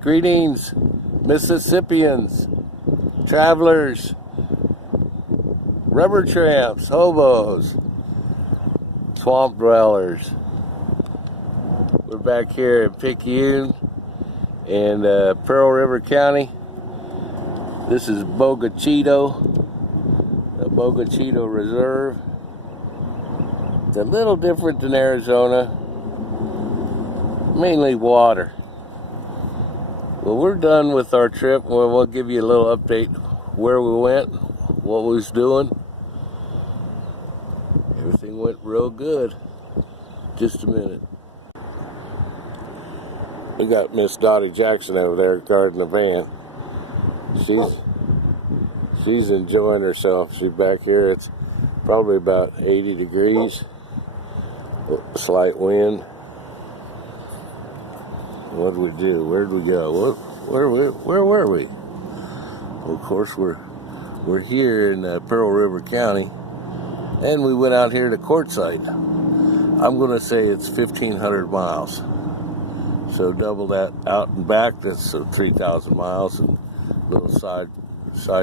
Greetings, Mississippians, travelers, rubber tramps, hobos, swamp dwellers. We're back here in Picayune in Pearl River County. This is Bogachido, the Bogachido Reserve. It's a little different than Arizona, mainly water. Well, we're done with our trip. We'll give you a little update where we went, what we was doing. Everything went real good. Just a minute. We got Miss Dottie Jackson over there guarding the van. She's enjoying herself. She's back here. It's probably about 80 degrees. Slight wind. What did we do? Where did we go? Where were we? Well, of course, we're here in Pearl River County, and we went out here to Quartzsite. I'm going to say it's 1,500 miles. So double that out and back. That's 3,000 miles. And little side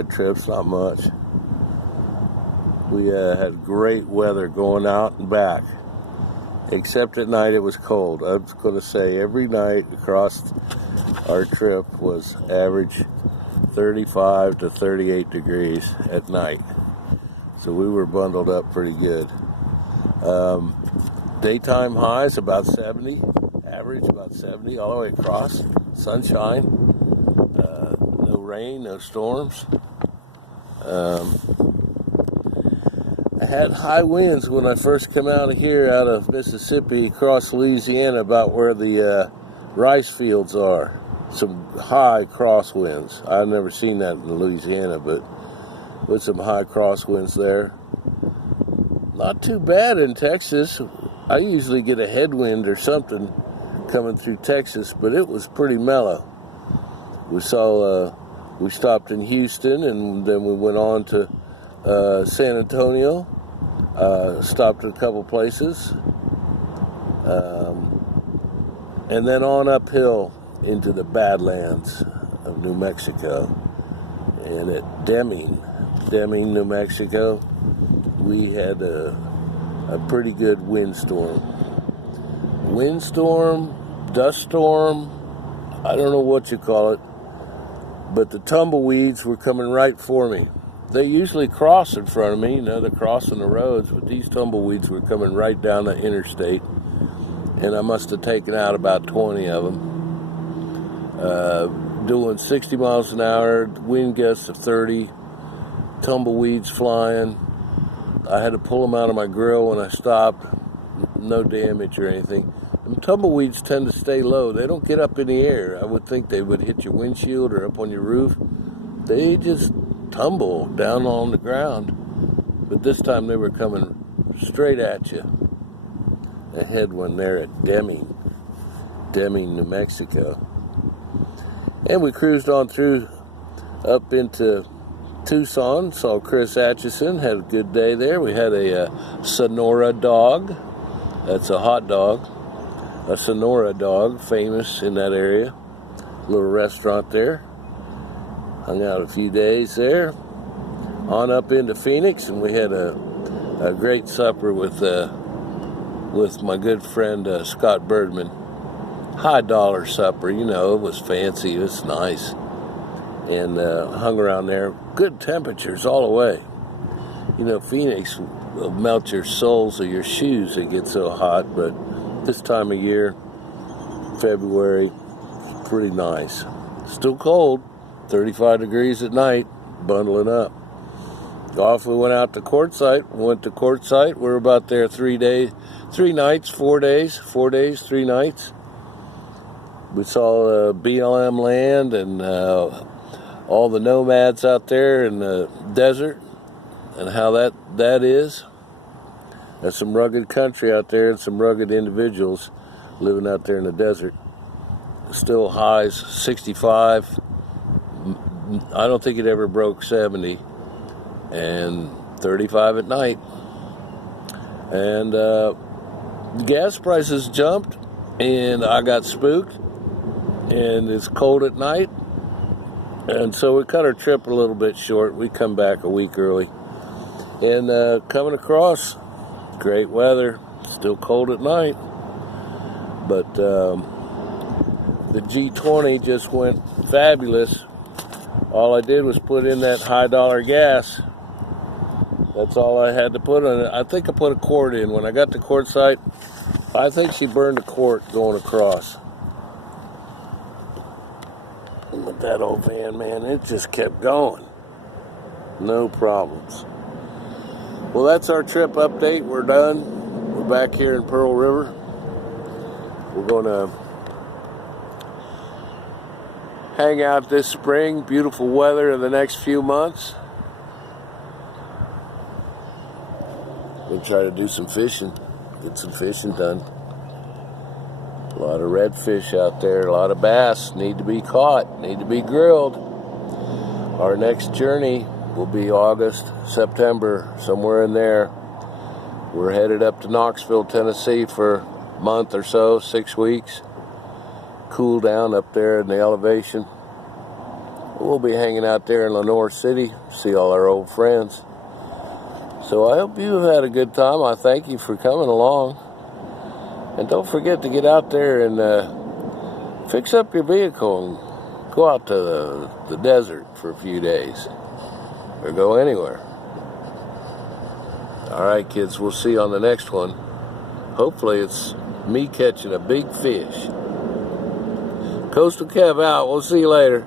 trips, not much. We had great weather going out and back. Except at night it was cold. I was going to say every night across our trip was average 35 to 38 degrees at night. So we were bundled up pretty good. Daytime highs about 70, average about 70 all the way across. Sunshine, no rain, no storms. I had high winds when I first come out of here, out of Mississippi, across Louisiana, about where the rice fields are. Some high crosswinds. I've never seen that in Louisiana, but with some high crosswinds there. Not too bad in Texas. I usually get a headwind or something coming through Texas, but it was pretty mellow. We stopped in Houston, and then we went on to San Antonio, stopped at a couple places, and then on uphill into the Badlands of New Mexico. And at Deming, New Mexico, we had a pretty good windstorm, dust storm, I don't know what you call it, but the tumbleweeds were coming right for me. They usually cross in front of me, they're crossing the roads, but these tumbleweeds were coming right down the interstate, and I must have taken out about 20 of them. Doing 60 miles an hour, wind gusts of 30, tumbleweeds flying. I had to pull them out of my grill when I stopped. No damage or anything. Them tumbleweeds tend to stay low. They don't get up in the air. I would think they would hit your windshield or up on your roof. They just tumble down on the ground, but this time they were coming straight at you. I had one there at Deming, New Mexico, and we cruised on through up into Tucson. Saw Chris Atchison, had a good day there. We had a Sonora dog. That's a hot dog, a Sonora dog, famous in that area. Little restaurant there. Hung out a few days there, on up into Phoenix, and we had a great supper with my good friend Scott Birdman. High dollar supper, it was fancy, it was nice, and hung around there. Good temperatures all the way. Phoenix will melt your soles of your shoes. It gets so hot, but this time of year, February, pretty nice. Still cold. 35 degrees at night, bundling up. Off we went out to Quartzsite. Went to Quartzsite. We were about there 4 days, 3 nights. We saw BLM land and all the nomads out there in the desert and how that is. There's some rugged country out there and some rugged individuals living out there in the desert. Still highs 65. I don't think it ever broke 70, and 35 at night. And gas prices jumped, and I got spooked. and it's cold at night. And so we cut our trip a little bit short. We come back a week early. And coming across, great weather, still cold at night. But the G20 just went fabulous. All I did was put in that high dollar gas. That's all I had to put on it. I think I put a quart in. When I got to Quartzsite, I think she burned a quart going across. But that old van, man, it just kept going. No problems. Well, that's our trip update. We're done. We're back here in Pearl River. We're going to hang out this spring. Beautiful weather in the next few months. We'll try to do some fishing. Get some fishing done. A lot of redfish out there. A lot of bass need to be caught. Need to be grilled. Our next journey will be August, September, somewhere in there. We're headed up to Knoxville, Tennessee for a month or so, 6 weeks. Cool down up there in the elevation. We'll be hanging out there in Lenoir City, see all our old friends. So I hope you've had a good time. I thank you for coming along. And don't forget to get out there and fix up your vehicle and go out to the desert for a few days. Or go anywhere. All right, kids, we'll see you on the next one. Hopefully it's me catching a big fish. Coastal Kev out. We'll see you later.